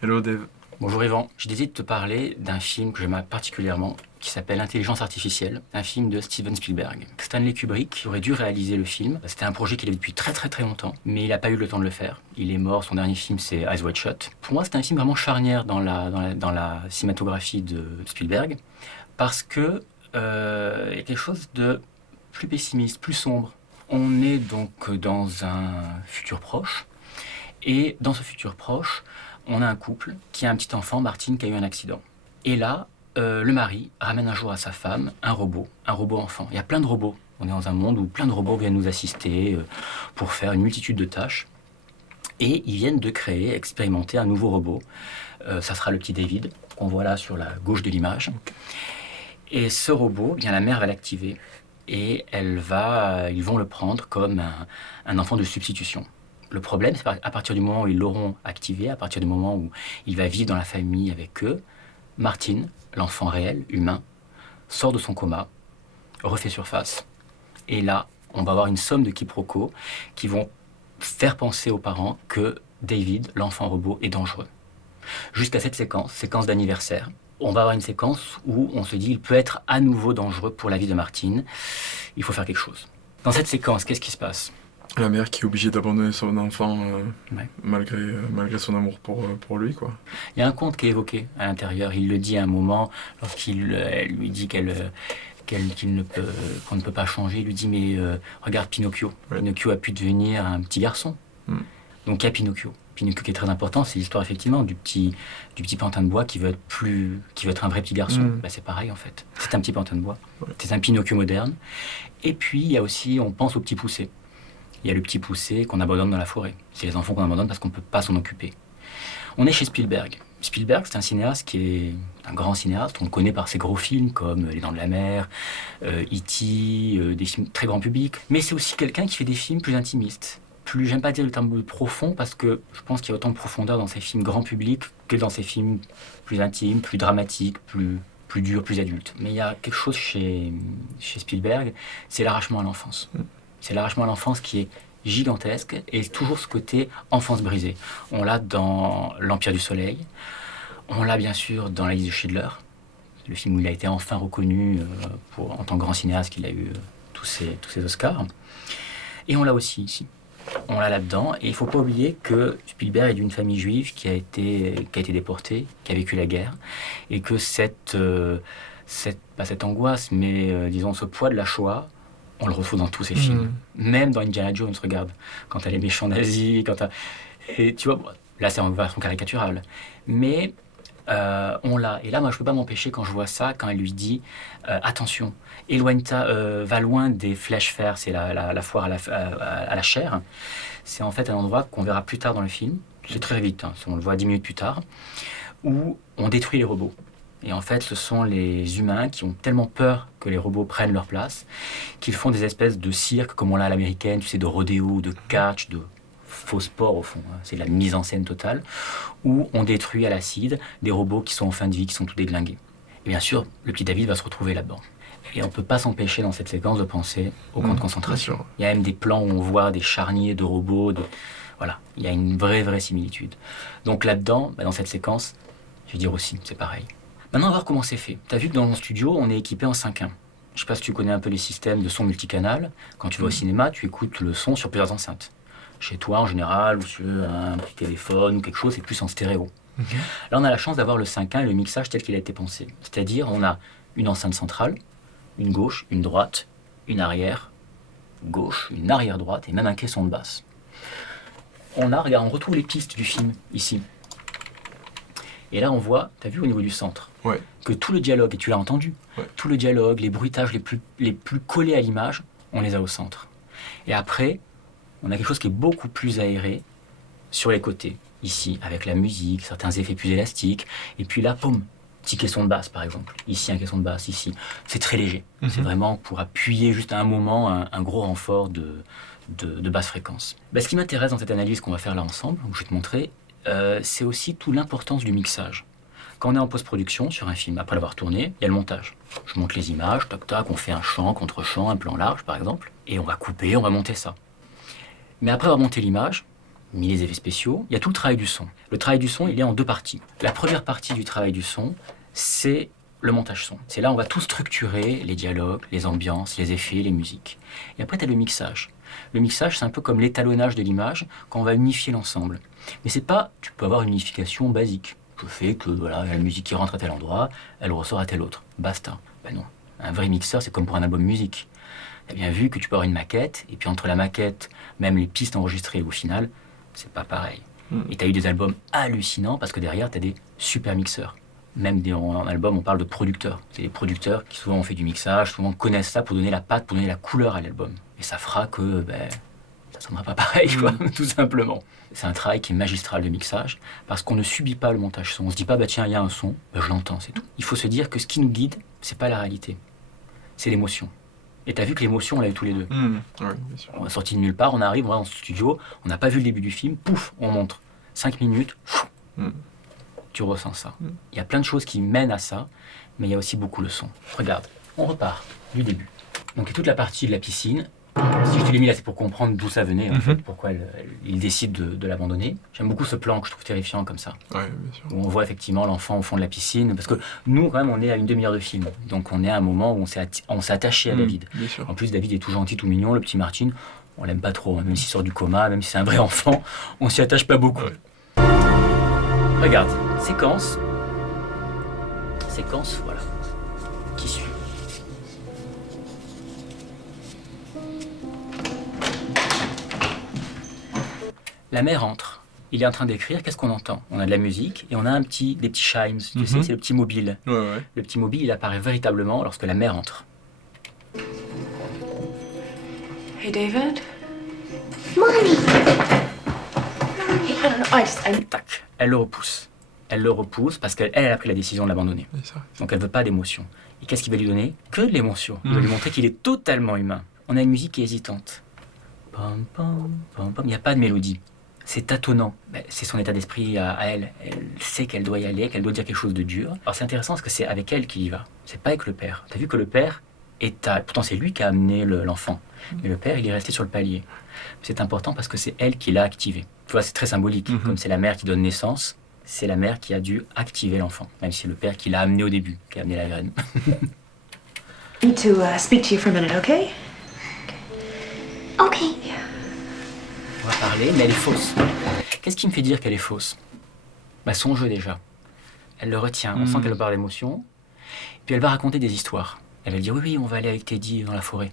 Hello Dave. Bonjour Yvan, j'ai décidé de te parler d'un film que j'aime particulièrement, qui s'appelle Intelligence Artificielle, un film de Steven Spielberg. Stanley Kubrick aurait dû réaliser le film. C'était un projet qu'il avait depuis très très très longtemps, mais il n'a pas eu le temps de le faire. Il est mort, son dernier film c'est Eyes Wide Shut. Pour moi c'est un film vraiment charnière dans la cinématographie de Spielberg, parce que il y a quelque chose de plus pessimiste, plus sombre. On est donc dans un futur proche, et dans ce futur proche, on a un couple qui a un petit enfant, Martine, qui a eu un accident. Et là, le mari ramène un jour à sa femme un robot enfant. Il y a plein de robots. On est dans un monde où plein de robots viennent nous assister pour faire une multitude de tâches. Et ils viennent de créer, expérimenter un nouveau robot. Ça sera le petit David, qu'on voit là sur la gauche de l'image. Et ce robot, bien la mère va l'activer. Et ils vont le prendre comme un enfant de substitution. Le problème, c'est qu'à partir du moment où ils l'auront activé, à partir du moment où il va vivre dans la famille avec eux, Martine, l'enfant réel, humain, sort de son coma, refait surface. Et là, on va avoir une somme de quiproquos qui vont faire penser aux parents que David, l'enfant robot, est dangereux. Jusqu'à cette séquence d'anniversaire, on va avoir une séquence où on se dit qu'il peut être à nouveau dangereux pour la vie de Martine. Il faut faire quelque chose. Dans cette séquence, qu'est-ce qui se passe ? La mère qui est obligée d'abandonner son enfant Ouais. malgré son amour pour lui, quoi. Il y a un conte qui est évoqué à l'intérieur. Il le dit à un moment, elle lui dit qu'on ne peut pas changer. Il lui dit, mais regarde Pinocchio. Ouais. Pinocchio a pu devenir un petit garçon. Mm. Donc il y a Pinocchio. Pinocchio qui est très important, c'est l'histoire effectivement du petit pantin de bois qui veut être un vrai petit garçon. Mm. C'est pareil en fait. C'est un petit pantin de bois. Ouais. C'est un Pinocchio moderne. Et puis il y a aussi, on pense au petit poucet. Il y a le petit poucet qu'on abandonne dans la forêt. C'est les enfants qu'on abandonne parce qu'on ne peut pas s'en occuper. On est chez Spielberg. Spielberg, c'est un cinéaste qui est un grand cinéaste. On le connaît par ses gros films comme Les Dents de la Mer, E.T., des films très grand public. Mais c'est aussi quelqu'un qui fait des films plus intimistes. J'aime pas dire le terme profond parce que je pense qu'il y a autant de profondeur dans ses films grand public que dans ses films plus intimes, plus dramatiques, plus durs, plus adultes. Mais il y a quelque chose chez Spielberg, c'est l'arrachement à l'enfance. C'est l'arrachement à l'enfance qui est gigantesque et toujours ce côté enfance brisée. On l'a dans L'Empire du Soleil, on l'a bien sûr dans La liste de Schindler, le film où il a été enfin reconnu en tant que grand cinéaste, qu'il a eu tous ses Oscars. Et on l'a aussi ici. On l'a là-dedans. Et il ne faut pas oublier que Spielberg est d'une famille juive qui a été déportée, qui a vécu la guerre, et que pas cette angoisse, mais disons ce poids de la Shoah, on le retrouve dans tous ses films. Même dans Indiana Jones, regarde. Quand t'as les méchants nazis, et tu vois, bon, là c'est en version caricaturale. Mais on l'a. Et là, moi, je peux pas m'empêcher quand je vois ça, quand elle lui dit attention, va loin des flèches fer, c'est la foire à la chair. C'est en fait un endroit qu'on verra plus tard dans le film. C'est très vite, hein, on le voit 10 minutes plus tard, où on détruit les robots. Et en fait, ce sont les humains qui ont tellement peur que les robots prennent leur place, qu'ils font des espèces de cirque, comme on l'a à l'américaine, tu sais, de rodéo, de catch, de faux sport au fond. Hein. C'est la mise en scène totale, où on détruit à l'acide des robots qui sont en fin de vie, qui sont tout déglingués. Et bien sûr, le petit David va se retrouver là-dedans. Et on ne peut pas s'empêcher dans cette séquence de penser au camp de concentration. Il y a même des plans où on voit des charniers de robots. Voilà, il y a une vraie similitude. Donc là-dedans, dans cette séquence, je vais dire aussi, c'est pareil. Maintenant, on va voir comment c'est fait. Tu as vu que dans mon studio, on est équipé en 5.1. Je ne sais pas si tu connais un peu les systèmes de son multicanal. Quand tu vas au cinéma, tu écoutes le son sur plusieurs enceintes. Chez toi, en général, ou sur un petit téléphone ou quelque chose, c'est plus en stéréo. Là, on a la chance d'avoir le 5.1 et le mixage tel qu'il a été pensé. C'est-à-dire, on a une enceinte centrale, une gauche, une droite, une arrière gauche, une arrière droite et même un caisson de basse. Regarde, on retrouve les pistes du film ici. Et là, on voit, tu as vu au niveau du centre, Ouais. que tout le dialogue, et tu l'as entendu, tout le dialogue, les bruitages les plus collés à l'image, on les a au centre. Et après, on a quelque chose qui est beaucoup plus aéré sur les côtés, ici, avec la musique, certains effets plus élastiques, et puis là, poum, petit caisson de basse, par exemple. Ici, un caisson de basse, ici. C'est très léger. C'est vraiment pour appuyer juste à un moment un gros renfort de basse fréquence. Ce qui m'intéresse dans cette analyse qu'on va faire là ensemble, que je vais te montrer, c'est aussi toute l'importance du mixage. Quand on est en post-production sur un film, après l'avoir tourné, il y a le montage. Je monte les images, tac tac, on fait un champ contre champ, un plan large par exemple, et on va couper, on va monter ça. Mais après avoir monté l'image, mis les effets spéciaux, il y a tout le travail du son. Le travail du son, il est en 2 parties. La première partie du travail du son, c'est le montage son. C'est là où on va tout structurer, les dialogues, les ambiances, les effets, les musiques. Et après, tu as le mixage. Le mixage, c'est un peu comme l'étalonnage de l'image, quand on va unifier l'ensemble. Mais c'est pas, tu peux avoir une unification basique. Je fais que, voilà, la musique qui rentre à tel endroit, elle ressort à tel autre. Basta. Ben non. Un vrai mixeur, c'est comme pour un album musique. Tu as bien vu que tu peux avoir une maquette, et puis entre la maquette, même les pistes enregistrées au final, c'est pas pareil. Et tu as eu des albums hallucinants, parce que derrière, tu as des super mixeurs. Même en album, on parle de producteurs. C'est des producteurs qui souvent ont fait du mixage, souvent connaissent ça pour donner la patte, pour donner la couleur à l'album. Et ça fera que ça sonnera pas pareil, quoi, tout simplement. C'est un travail qui est magistral de mixage, parce qu'on ne subit pas le montage son. On se dit pas, tiens, il y a un son, je l'entends, c'est tout. Il faut se dire que ce qui nous guide, c'est pas la réalité, c'est l'émotion. Et tu as vu que l'émotion, on l'a eu tous les deux. Oui, bien sûr. On est sorti de nulle part, on arrive, on va dans le studio, on n'a pas vu le début du film, pouf, on montre. 5 minutes, tu ressens ça. Il y a plein de choses qui mènent à ça, mais il y a aussi beaucoup le son. Regarde, on repart du début. Donc toute la partie de la piscine, si je te l'ai mis là, c'est pour comprendre d'où ça venait, en fait, pourquoi il décide de l'abandonner. J'aime beaucoup ce plan que je trouve terrifiant comme ça. Oui, bien sûr. Où on voit effectivement l'enfant au fond de la piscine, parce que nous, quand même, on est à une demi-heure de film. Donc on est à un moment où on s'est attaché à David. Bien sûr. En plus, David est tout gentil, tout mignon, le petit Martin, on l'aime pas trop, hein, même s'il sort du coma, même si c'est un vrai enfant, on s'y attache pas beaucoup. Ouais. Regarde, séquence, voilà, qui suit. La mère entre. Il est en train d'écrire, qu'est-ce qu'on entend? On a de la musique et on a des petits chimes, tu sais, c'est le petit mobile. Ouais. Le petit mobile, il apparaît véritablement lorsque la mère entre. Hey, David? Mommy! Tac, elle le repousse. Elle le repousse parce qu'elle a pris la décision de l'abandonner. C'est ça. Donc elle veut pas d'émotion. Et qu'est-ce qu'il va lui donner? Que de l'émotion. Il va lui montrer qu'il est totalement humain. On a une musique qui est hésitante. Pam, pam, pam, pam. Il n'y a pas de mélodie. C'est tâtonnant. C'est son état d'esprit à elle. Elle sait qu'elle doit y aller, qu'elle doit dire quelque chose de dur. Alors c'est intéressant parce que c'est avec elle qu'il y va. C'est pas avec le père. T'as vu que le père pourtant c'est lui qui a amené l'enfant. Mais le père, il est resté sur le palier. C'est important parce que c'est elle qui l'a activé. Tu vois, c'est très symbolique. Comme c'est la mère qui donne naissance, c'est la mère qui a dû activer l'enfant. Même si c'est le père qui l'a amené au début, qui a amené la graine. I need to speak to you for a minute, okay? Okay. On va parler, mais elle est fausse. Qu'est-ce qui me fait dire qu'elle est fausse? Son jeu déjà. Elle le retient. On sent qu'elle parle d'émotion. Puis elle va raconter des histoires. Elle va dire oui, on va aller avec Teddy dans la forêt.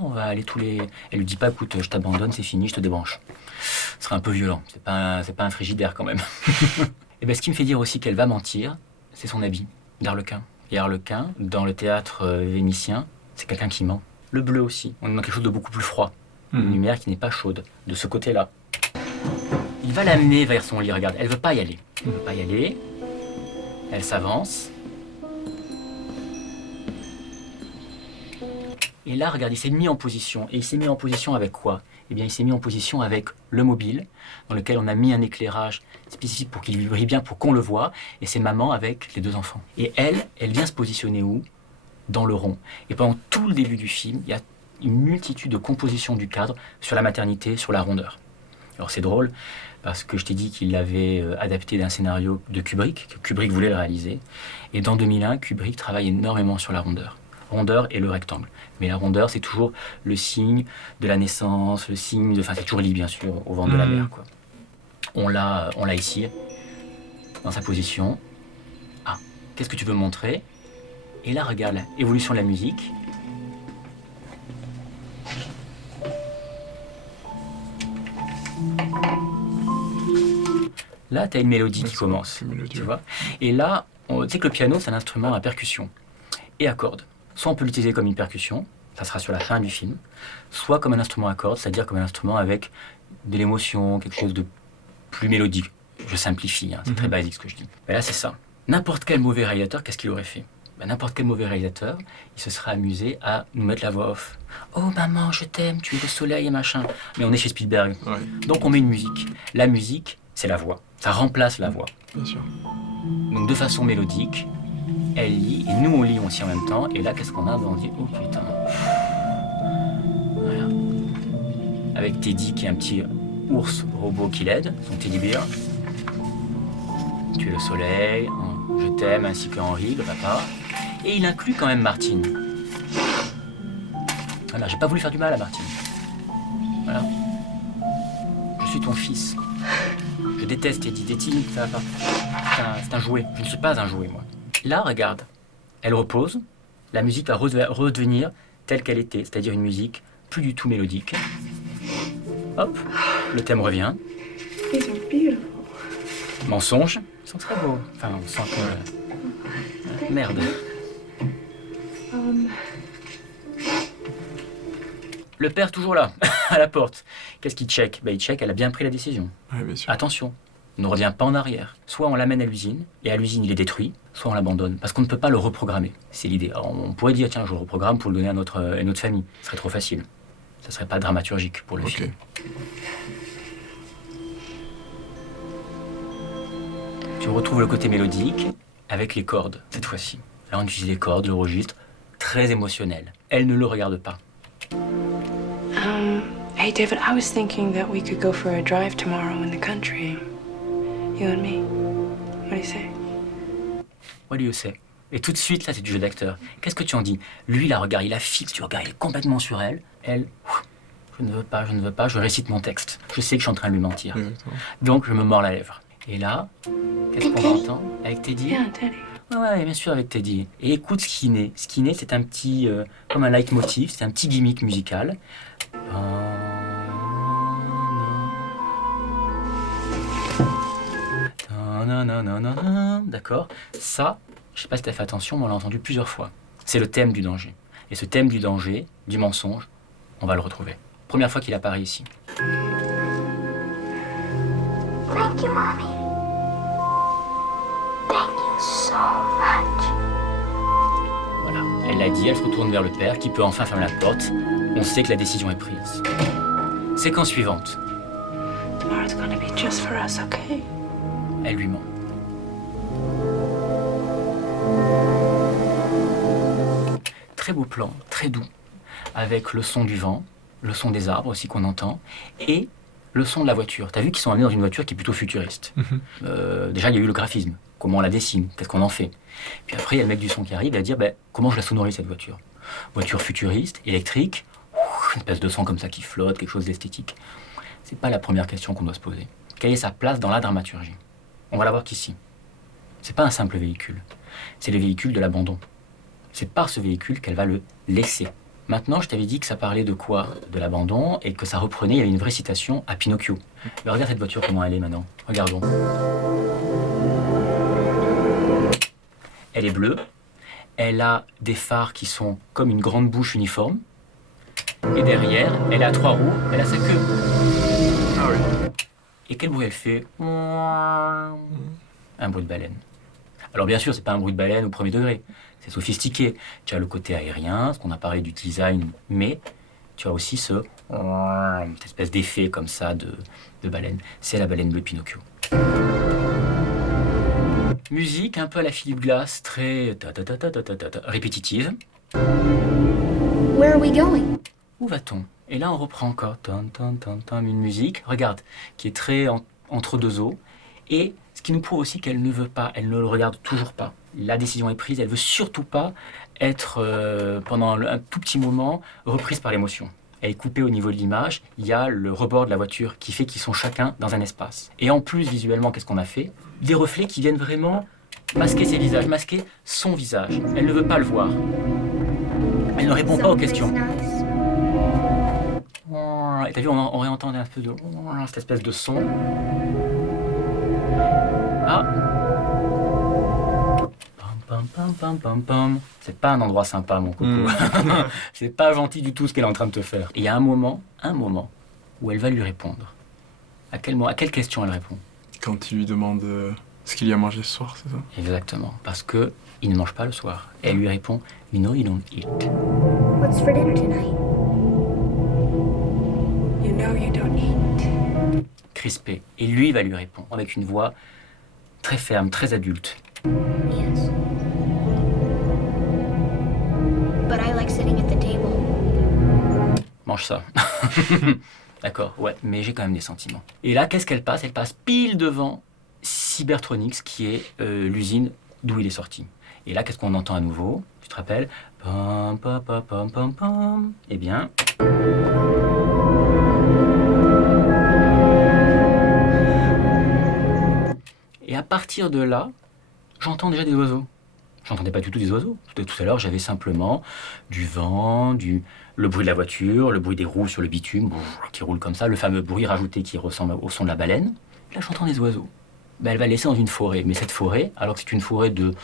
On va aller tous les... Elle lui dit pas, écoute, je t'abandonne, c'est fini, je te débranche. Ce serait un peu violent. C'est pas un frigidaire quand même. Et ce qui me fait dire aussi qu'elle va mentir, c'est son habit d'Arlequin. Et Arlequin, dans le théâtre vénitien, c'est quelqu'un qui ment. Le bleu aussi. On est dans quelque chose de beaucoup plus froid. Une lumière qui n'est pas chaude. De ce côté-là. Il va l'amener vers son lit, regarde. Elle veut pas y aller. Elle veut pas y aller. Elle s'avance. Et là, regarde, il s'est mis en position. Et il s'est mis en position avec quoi? Eh bien, il s'est mis en position avec le mobile, dans lequel on a mis un éclairage spécifique pour qu'il brille bien, pour qu'on le voie. Et c'est maman avec les 2 enfants. Et elle vient se positionner où? Dans le rond. Et pendant tout le début du film, il y a une multitude de compositions du cadre sur la maternité, sur la rondeur. Alors c'est drôle, parce que je t'ai dit qu'il l'avait adapté d'un scénario de Kubrick, que Kubrick voulait le réaliser. Et dans 2001, Kubrick travaille énormément sur la rondeur. Rondeur et le rectangle. Mais la rondeur, c'est toujours le signe de la naissance, le signe de... Enfin, c'est toujours lié, bien sûr, au ventre de la mère, quoi. On l'a ici, dans sa position. Ah, qu'est-ce que tu veux me montrer? Et là, regarde, l'évolution de la musique. Là, tu as une mélodie qui commence, tu vois. Et là, tu sais que le piano, c'est un instrument à percussion et à cordes. Soit on peut l'utiliser comme une percussion, ça sera sur la fin du film, soit comme un instrument à cordes, c'est-à-dire comme un instrument avec de l'émotion, quelque chose de plus mélodique. Je simplifie, hein, c'est très basique ce que je dis. Mais là, c'est ça. N'importe quel mauvais réalisateur, qu'est-ce qu'il aurait fait? N'importe quel mauvais réalisateur, il se serait amusé à nous mettre la voix off. Oh maman, je t'aime, tu es le soleil et machin. Mais on est chez Spielberg. Ouais. Donc on met une musique. La musique, c'est la voix. Ça remplace la voix. Bien sûr. Donc de façon mélodique, elle lit, et nous on lit aussi en même temps. Et là, qu'est-ce qu'on a? On dit, oh putain. Voilà. Avec Teddy qui est un petit ours robot qui l'aide, son teddy bear. Tu es le soleil, je t'aime, ainsi que Henri, le papa. Et il inclut quand même Martine. Voilà, j'ai pas voulu faire du mal à Martine. Voilà. Je suis ton fils. Je déteste Teddy. Teddy, ça va pas. C'est un jouet. Je ne suis pas un jouet, moi. Là, regarde. Elle repose. La musique va redevenir telle qu'elle était, c'est-à-dire une musique plus du tout mélodique. Hop, le thème revient. These are beautiful. Mensonges, ils sont très beaux. Enfin, on sent que... Merde. Le père toujours là, à la porte. Qu'est-ce qu'il check? Il check, elle a bien pris la décision. Ouais, bien sûr. Attention, ne reviens pas en arrière. Soit on l'amène à l'usine, et à l'usine il est détruit, soit on l'abandonne, parce qu'on ne peut pas le reprogrammer. C'est l'idée. Alors, on pourrait dire, tiens, je le reprogramme pour le donner à notre famille. Ce serait trop facile. Ça serait pas dramaturgique pour le film. Tu retrouves le côté mélodique avec les cordes, cette fois-ci. Là, on utilise les cordes, le registre, très émotionnel. Elle ne le regarde pas. Hey, David, I was thinking that we could go for a drive tomorrow in the country. You and me. What do you say? What do you say? Et tout de suite, là, c'est du jeu d'acteur. Qu'est-ce que tu en dis? Lui, la regarde, il la fixe, tu regardes, il est complètement sur elle. Elle, je ne veux pas, je récite mon texte. Je sais que je suis en train de lui mentir. Exactement. Donc, je me mords la lèvre. Et là, qu'est-ce qu'on entend avec Teddy? Yeah, Teddy. Ouais, bien sûr, avec Teddy. Et écoute ce qui naît. Ce qui naît, c'est un petit, comme un leitmotiv, c'est un petit gimmick musical. D'accord. Ça, je sais pas si t'as fait attention, mais on l'a entendu plusieurs fois. C'est le thème du danger. Et ce thème du danger, du mensonge, on va le retrouver. Première fois qu'il apparaît ici. Thank you, Mommy. Thank you so much. Voilà. Elle l'a dit, elle se retourne vers le père qui peut enfin fermer la porte. On sait que la décision est prise. Séquence suivante. Tomorrow's gonna be just for us, okay? Elle lui ment. Très beau plan, très doux, avec le son du vent, le son des arbres aussi qu'on entend, et le son de la voiture. T'as vu qu'ils sont amenés dans une voiture qui est plutôt futuriste. Déjà, il y a eu le graphisme, comment on la dessine, qu'est-ce qu'on en fait. Puis après, il y a le mec du son qui arrive, il va dire, comment je la sonorise cette voiture? Voiture futuriste, électrique, une espèce de son comme ça qui flotte, quelque chose d'esthétique. C'est pas la première question qu'on doit se poser. Quelle est sa place dans la dramaturgie? On va la voir qu'ici. C'est pas un simple véhicule, c'est le véhicule de l'abandon. C'est par ce véhicule qu'elle va le laisser. Maintenant, je t'avais dit que ça parlait de quoi? De l'abandon, et que ça reprenait, il y avait une vraie citation à Pinocchio. Mais regarde cette voiture, comment elle est maintenant. Regardons. Elle est bleue, elle a des phares qui sont comme une grande bouche uniforme, et derrière, elle a 3 roues, elle a sa queue. Ah oui. Et quel bruit elle fait? Un bruit de baleine. Alors bien sûr, c'est pas un bruit de baleine au premier degré. C'est sophistiqué. Tu as le côté aérien, ce qu'on a parlé du design, mais tu as aussi cette espèce d'effet comme ça de baleine. C'est la baleine bleue Pinocchio. Musique un peu à la Philippe Glass, très répétitive. Where are we going? Où va-t-on? Et là, on reprend encore une musique, regarde, qui est très entre deux eaux. Et ce qui nous prouve aussi qu'elle ne veut pas, elle ne le regarde toujours pas. La décision est prise, elle veut surtout pas être, pendant un tout petit moment, reprise par l'émotion. Elle est coupée au niveau de l'image, il y a le rebord de la voiture qui fait qu'ils sont chacun dans un espace. Et en plus, visuellement, qu'est-ce qu'on a fait? Des reflets qui viennent vraiment masquer ses visages, masquer son visage. Elle ne veut pas le voir. Elle ne répond pas aux questions. Et t'as vu, on réentend un peu de cette espèce de son. Ah. C'est pas un endroit sympa, mon coco. C'est pas gentil du tout ce qu'elle est en train de te faire. Et il y a un moment où elle va lui répondre. À quelle question elle répond? Quand il lui demande ce qu'il y a mangé ce soir, c'est ça? Exactement, parce que il ne mange pas le soir. Et elle lui répond, "You know you don't eat." What's for dinner tonight? You know you don't eat. Crispé. Et lui va lui répondre avec une voix très ferme, très adulte. Yes. But I like sitting at the table. Mange ça. D'accord, ouais, mais j'ai quand même des sentiments. Et là, qu'est-ce qu'elle passe? Elle passe pile devant Cybertronics, qui est l'usine d'où il est sorti. Et là, qu'est-ce qu'on entend à nouveau? Tu te rappelles? Pam, pam, pam, pam, pam, pam. Eh bien... Et à partir de là, j'entends déjà des oiseaux. J'entendais pas du tout des oiseaux. Tout à l'heure, j'avais simplement du vent, le bruit de la voiture, le bruit des roues sur le bitume, qui roulent comme ça, le fameux bruit rajouté qui ressemble au son de la baleine. Là, j'entends des oiseaux. Ben, elle va laisser dans une forêt. Mais cette forêt, alors que c'est une forêt de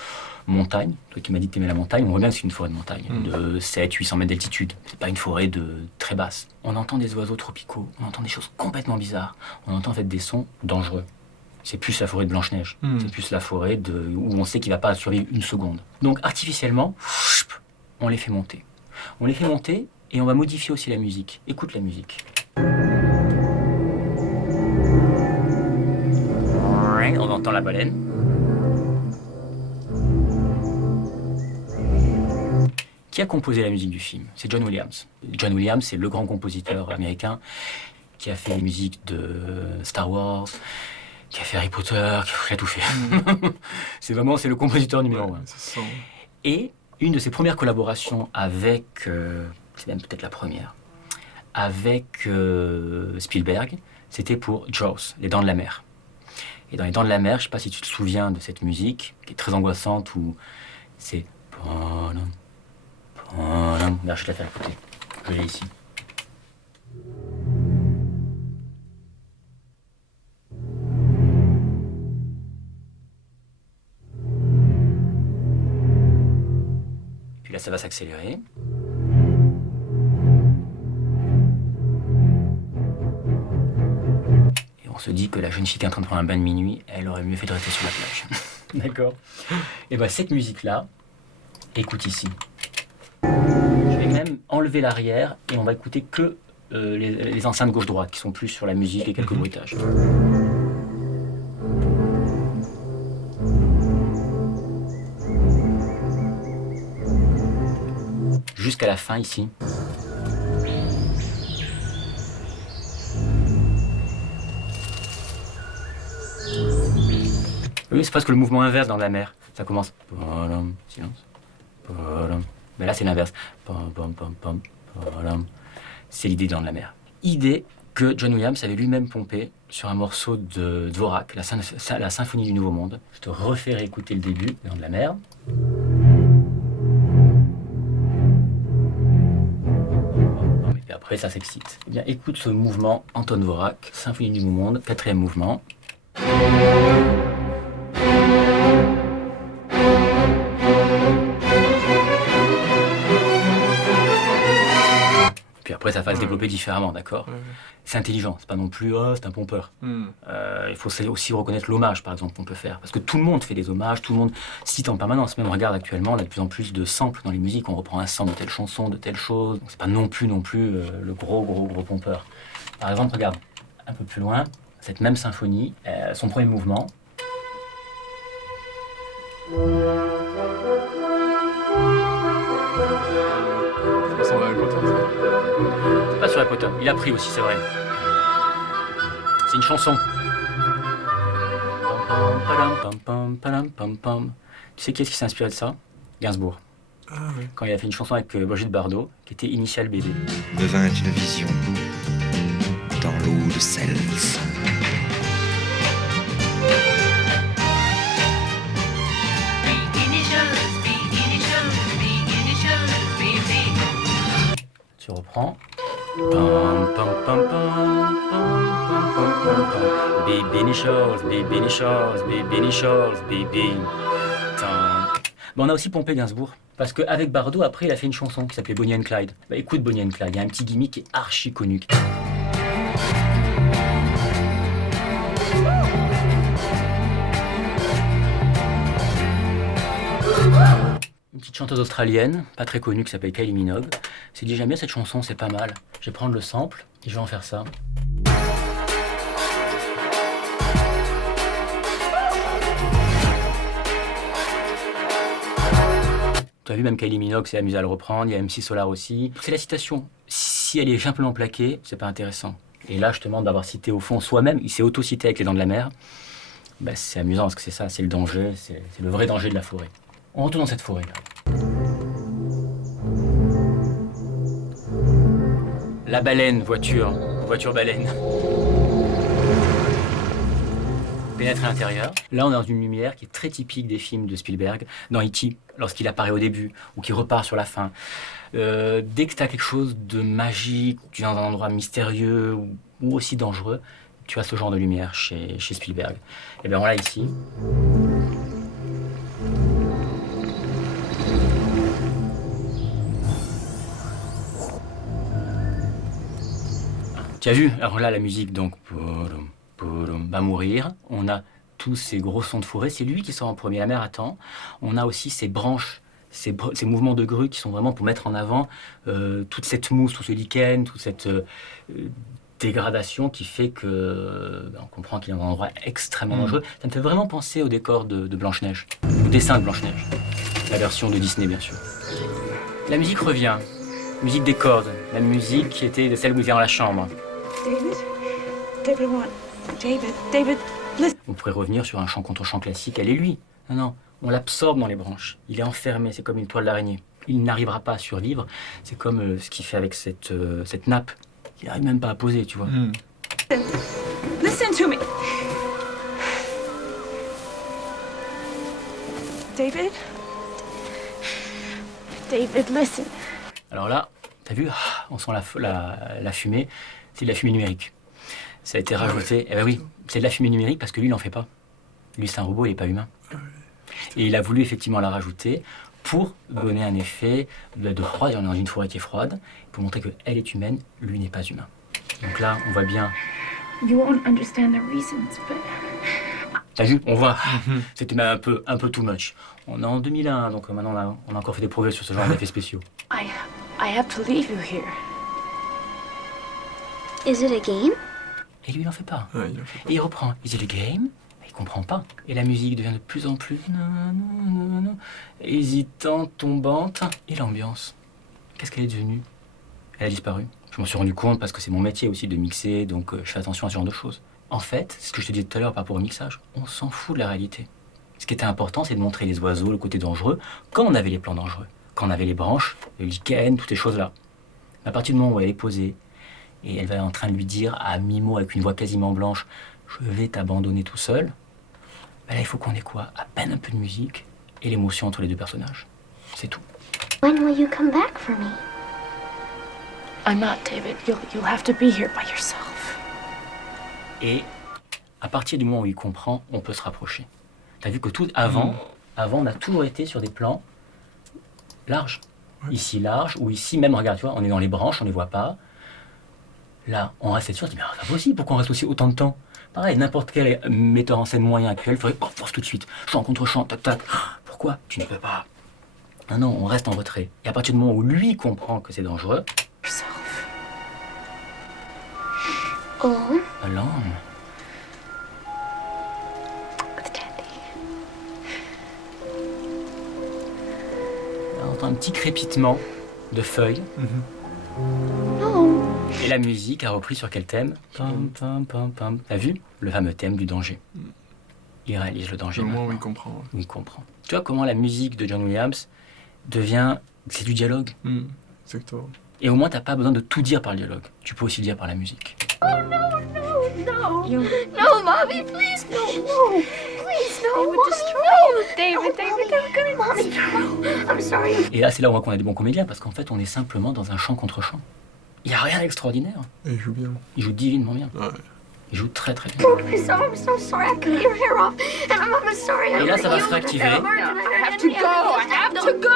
montagne, toi qui m'as dit que tu aimais la montagne, on voit bien que c'est une forêt de montagne, de 700-800 mètres d'altitude. C'est pas une forêt de très basse. On entend des oiseaux tropicaux, on entend des choses complètement bizarres. On entend en fait des sons dangereux. C'est plus la forêt de Blanche-Neige. C'est plus la forêt où on sait qu'il ne va pas survivre une seconde. Donc artificiellement, on les fait monter. On les fait monter et on va modifier aussi la musique. Écoute la musique. On entend la baleine. Qui a composé la musique du film? C'est John Williams. John Williams, c'est le grand compositeur américain qui a fait les musiques de Star Wars, qui a fait Harry Potter, qui a tout fait. C'est le compositeur numéro 1. Et une de ses premières collaborations avec, c'est même peut-être la première, avec Spielberg, c'était pour Jaws, Les Dents de la Mer. Et dans Les Dents de la Mer, je ne sais pas si tu te souviens de cette musique, qui est très angoissante, où c'est... Regarde, je te la fais écouter. Je l'ai ici. Puis là, ça va s'accélérer. Et on se dit que la jeune fille qui est en train de prendre un bain de minuit, elle aurait mieux fait de rester sur la plage. D'accord. Et bien, cette musique-là, écoute ici. Je vais même enlever l'arrière et on va écouter que les enceintes gauche-droite qui sont plus sur la musique et quelques bruitages. Jusqu'à la fin ici. Oui, c'est presque le mouvement inverse dans la mer. Ça commence. Silence. Mais là, c'est l'inverse. C'est l'idée dans la mer. Idée que John Williams avait lui-même pompée sur un morceau de Dvorak, la symphonie du Nouveau Monde. Je te refais réécouter le début, dans de la mer. Et puis après, ça s'excite. Eh bien, écoute ce mouvement, Anton Dvorak, symphonie du Nouveau Monde, 4e mouvement. Puis après, ça va se développer différemment, d'accord? C'est intelligent, c'est pas non plus c'est un pompeur. Il faut aussi reconnaître l'hommage, par exemple, qu'on peut faire. Parce que tout le monde fait des hommages, tout le monde cite en permanence. Même on regarde actuellement, on a de plus en plus de samples dans les musiques. On reprend un sample de telle chanson, de telle chose. Donc c'est pas non plus le gros pompeur. Par exemple, regarde, un peu plus loin, cette même symphonie, son premier mouvement. C'est pas sur Harry Potter, il a pris aussi, c'est vrai. C'est une chanson. Tu sais qui est-ce qui s'est inspiré de ça? Gainsbourg. Ah oui. Quand il a fait une chanson avec Brigitte Bardot, qui était Initial Bébé. Me vint une vision dans l'eau de Cels. Tu reprends. Pam, pam, pam, pam, pam, pam, pam, pam, pam. Baby initials, baby initials, baby initials, baby. Bon, on a aussi pompé Gainsbourg. Parce qu'avec Bardot, après, il a fait une chanson qui s'appelait Bonnie and Clyde. Bah, écoute Bonnie and Clyde, il y a un petit gimmick qui est archi connu. Une petite chanteuse australienne, pas très connue, qui s'appelle Kylie Minogue, s'est dit j'aime bien cette chanson, c'est pas mal. Je vais prendre le sample et je vais en faire ça. Tu as vu, même Kylie Minogue s'est amusée à le reprendre, il y a MC Solar aussi. C'est la citation. Si elle est simplement plaquée, c'est pas intéressant. Et là, justement, d'avoir cité au fond soi-même, il s'est auto-cité avec les Dents de la Mer, bah, c'est amusant parce que c'est ça, c'est le danger, c'est le vrai danger de la forêt. On retourne dans cette forêt là. La baleine, voiture baleine. Pénètre à l'intérieur. Là, on est dans une lumière qui est très typique des films de Spielberg, dans E.T., lorsqu'il apparaît au début ou qu'il repart sur la fin. Dès que tu as quelque chose de magique, ou tu es dans un endroit mystérieux ou aussi dangereux, tu as ce genre de lumière chez Spielberg. Et bien voilà ici. Tu as vu? Alors là, la musique, donc, va mourir. On a tous ces gros sons de forêt. C'est lui qui sort en premier. La mer attend. On a aussi ces branches, ces mouvements de grue qui sont vraiment pour mettre en avant toute cette mousse, tout ce lichen, toute cette dégradation qui fait que on comprend qu'il est dans un endroit extrêmement dangereux. Ça me fait vraiment penser au décor de Blanche-Neige, au dessin de Blanche-Neige, la version de Disney bien sûr. La musique revient, musique des cordes, la musique qui était celle où il vient dans la chambre. David, listen. On pourrait revenir sur un chant contre chant classique, elle est lui. Non, on l'absorbe dans les branches, il est enfermé, c'est comme une toile d'araignée. Il n'arrivera pas à survivre, c'est comme ce qu'il fait avec cette nappe. Il n'arrive même pas à poser, tu vois. Listen to me. David, listen. Alors là, t'as vu, on sent la fumée, c'est de la fumée numérique. Ça a été rajouté, eh ben oui, c'est de la fumée numérique parce que lui, il n'en fait pas. Lui, c'est un robot, il n'est pas humain. Et il a voulu effectivement la rajouter pour donner un effet de froid. On est dans une forêt qui est froide, pour montrer qu'elle est humaine, lui n'est pas humain. Donc là, on voit bien. You won't understand the reasons, but T'as vu, on voit, c'était même un peu too much. On est en 2001, donc maintenant on a encore fait des progrès sur ce genre d'effets spéciaux. I have to leave you here. is it a game? Et lui, il n'en fait pas. Ouais, il a fait. Et il reprend. Il dit le game, mais il comprend pas. Et la musique devient de plus en plus hésitante, tombante. Et l'ambiance, qu'est-ce qu'elle est devenue? Elle a disparu. Je m'en suis rendu compte parce que c'est mon métier aussi de mixer, donc je fais attention à ce genre de choses. En fait, c'est ce que je te disais tout à l'heure par rapport au mixage, on s'en fout de la réalité. Ce qui était important, c'est de montrer les oiseaux, le côté dangereux, quand on avait les plans dangereux, quand on avait les branches, le lichen, toutes ces choses-là. Mais à partir du moment où elle est posée, et elle va être en train de lui dire à mi-mot, avec une voix quasiment blanche, je vais t'abandonner tout seul, ben là, il faut qu'on ait quoi? À peine un peu de musique et l'émotion entre les deux personnages. C'est tout. When will you come back for me? I'm not, David. You'll have to be here by yourself. Et à partir du moment où il comprend, on peut se rapprocher. T'as vu que tout avant, on a toujours été sur des plans larges. Ouais. Ici large, ou ici même, regarde, tu vois, on est dans les branches, on les voit pas. Là, on reste dessus, on se dit, mais c'est pas possible, pourquoi on reste aussi autant de temps? Pareil, n'importe quel metteur en scène moyen actuel ferait, oh, force tout de suite, chant contre chant, tac tac. Pourquoi? Tu ne peux pas. Non, on reste en retrait. Et à partir du moment où lui comprend que c'est dangereux, Yourself. Oh, alors, With Daddy. on entend un petit crépitement de feuilles. no. Et la musique a repris sur quel thème? Pam, pam, pam, pam. T'as vu? Le fameux thème du danger. Il réalise le danger. Au moins, maintenant. il comprend. Il comprend. Tu vois comment la musique de John Williams devient... C'est du dialogue. Exactement. Et au moins, t'as pas besoin de tout dire par le dialogue. Tu peux aussi le dire par la musique. No, You no, Mommy, please, no, please, no, would Mommy, destroy no. David, David, Mommy, no, I'm sorry. Et là, c'est là où on voit qu'on a des bons comédiens, parce qu'en fait, on est simplement dans un chant contre chant. Il n'y a rien d'extraordinaire. Et il joue bien. Il joue divinement bien. Ouais. Il joue très très bien. I'm so sorry. I cut your hair off, and I'm sorry. Et là, ça va se réactiver. I have to go. I have to go.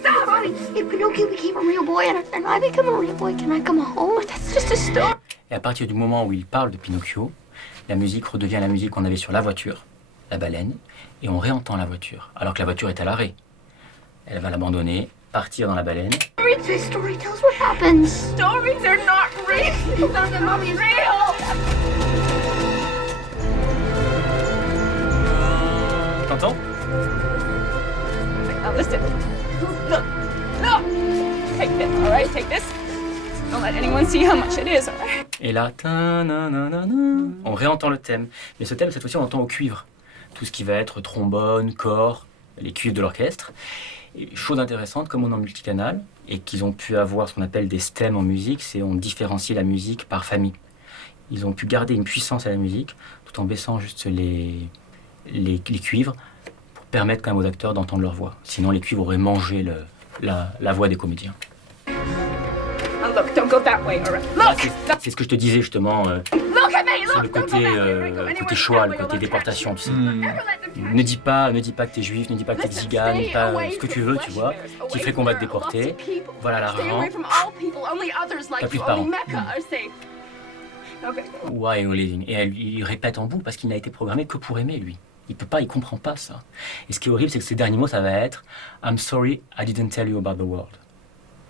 Stop, Mommy. If Pinocchio became a real boy and I become a real boy, can I come home? That's just a story. Et à partir du moment où il parle de Pinocchio, la musique redevient la musique qu'on avait sur la voiture, la baleine, et on réentend la voiture, alors que la voiture est à l'arrêt. Elle va l'abandonner, partir dans la baleine. This story tells what happens. stories are not real. None of Mommy is real. T'entends? Now listen. Look. Take this, all right? Take this. Don't let anyone see how much it is, all right? Et là, on réentend le thème. Mais ce thème, cette fois-ci, on l'entend au cuivre. Tout ce qui va être trombone, cor, les cuivres de l'orchestre. Et chose intéressante, comme on est en multicanal, et qu'ils ont pu avoir ce qu'on appelle des stems en musique, c'est on différencie la musique par famille. Ils ont pu garder une puissance à la musique, tout en baissant juste les cuivres, pour permettre quand même aux acteurs d'entendre leur voix. Sinon, les cuivres auraient mangé la voix des comédiens. Oh, look, don't go that way, all right? Là, Look! c'est ce que je te disais justement, Look at me! c'est le Look! Don't go côté, back there. Don't go côté anywhere choix, that le way, côté or they'll déportation, catch tu sais. you. Never let them catch Ne dis pas que t'es juif, ne dis pas que t'es Listen, tzigane, ne dis stay pas away ce que tu from veux, flesh tu vois, eaters, qui away ferait qu'on from va te your lots déporter. of people. Voilà Stay l'argent. away from all people. Only others like T'as plus you. de parents. Only Mecca are safe. Okay. Why are you leaving? Et il répète en boucle parce qu'il n'a été programmé que pour aimer, lui. Il comprend pas ça. Et ce qui est horrible, c'est que ses derniers mots, ça va être I'm sorry, I didn't tell you about the world.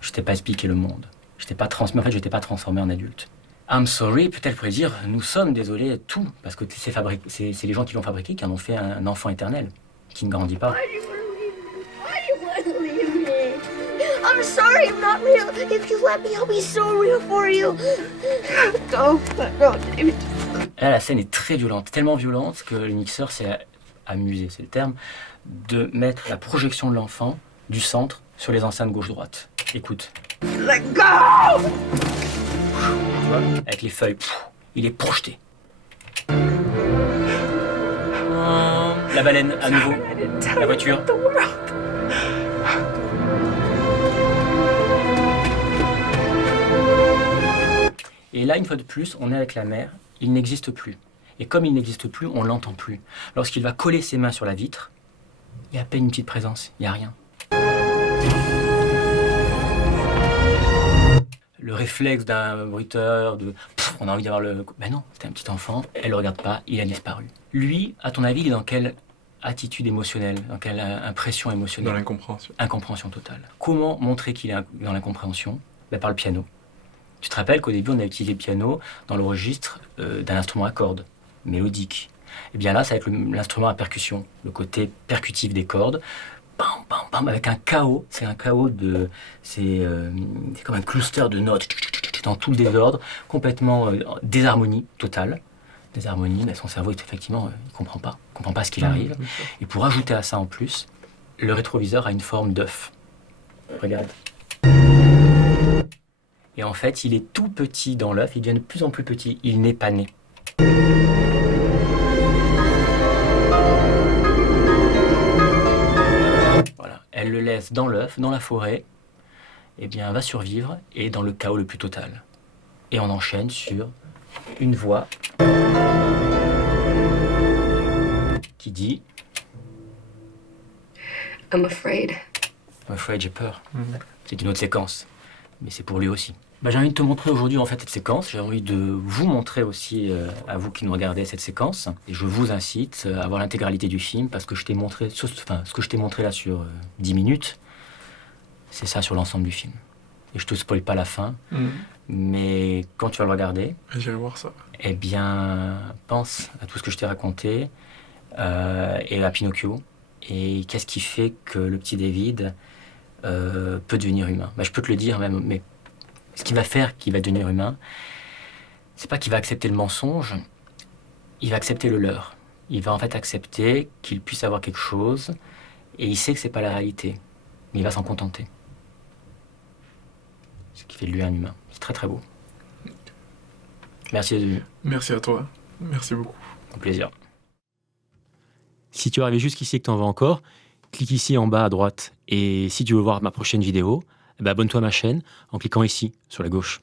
Je t'ai pas expliqué le monde. Je t'ai pas transmis, en fait, je t'ai pas transformé en adulte. I'm sorry, peut-être pourrait dire nous sommes désolés de tout, parce que c'est les gens qui l'ont fabriqué qui en ont fait un enfant éternel, qui ne grandit pas. Why do you want to leave me? I'm sorry, I'm not real. If you let me, I'll be so real for you. No, David. Là, la scène est très violente, tellement violente que le mixeur s'est amusé, c'est le terme, de mettre la projection de l'enfant du centre sur les enceintes gauche-droite. Écoute. Let go! Tu vois, avec les feuilles, il est projeté. La baleine, à nouveau. La voiture. The world. Et là, une fois de plus, on est avec la mer. Il n'existe plus. Et comme il n'existe plus, on l'entend plus. Lorsqu'il va coller ses mains sur la vitre, il y a à peine une petite présence, il n'y a rien. Le réflexe d'un bruiteur, on a envie d'avoir le... Ben non, c'était un petit enfant, elle le regarde pas, il a disparu. Lui, à ton avis, il est dans quelle attitude émotionnelle, dans quelle impression émotionnelle? Dans l'incompréhension. Incompréhension totale. Comment montrer qu'il est dans l'incompréhension? Ben, par le piano. Tu te rappelles qu'au début, on a utilisé le piano dans le registre d'un instrument à cordes, mélodique. Et bien là, c'est avec l'instrument à percussion, le côté percutif des cordes, bam, bam, bam, avec un chaos. C'est un chaos de... C'est comme un cluster de notes, dans tout le désordre, complètement désharmonie totale. Désharmonie, mais son cerveau, effectivement, il comprend pas ce qu'il arrive. Et pour ajouter à ça en plus, le rétroviseur a une forme d'œuf. Regarde. Et en fait, il est tout petit dans l'œuf, il devient de plus en plus petit, il n'est pas né. Voilà, elle le laisse dans l'œuf, dans la forêt, et bien va survivre, et dans le chaos le plus total. Et on enchaîne sur une voix qui dit I'm afraid. I'm afraid, j'ai peur. C'est une autre séquence, mais c'est pour lui aussi. J'ai envie de te montrer aujourd'hui en fait cette séquence. J'ai envie de vous montrer aussi à vous qui nous regardez cette séquence. Et je vous incite à voir l'intégralité du film parce que je t'ai montré, ce que je t'ai montré là sur 10 minutes, c'est ça sur l'ensemble du film. Et je te spoil pas la fin, mais quand tu vas le regarder, J'irai voir ça. eh bien, pense à tout ce que je t'ai raconté et à Pinocchio. Et qu'est-ce qui fait que le petit David peut devenir humain? Je peux te le dire même, mais ce qui va faire qu'il va devenir humain, c'est pas qu'il va accepter le mensonge, il va accepter le leurre. Il va en fait accepter qu'il puisse avoir quelque chose, et il sait que c'est pas la réalité, mais il va s'en contenter. Ce qui fait de lui un humain. C'est très très beau. Merci d'être venu. Merci à toi. Merci beaucoup. Au plaisir. Si tu es arrivé jusqu'ici et que tu en veux encore, clique ici en bas à droite. Et si tu veux voir ma prochaine vidéo, abonne-toi à ma chaîne en cliquant ici, sur la gauche.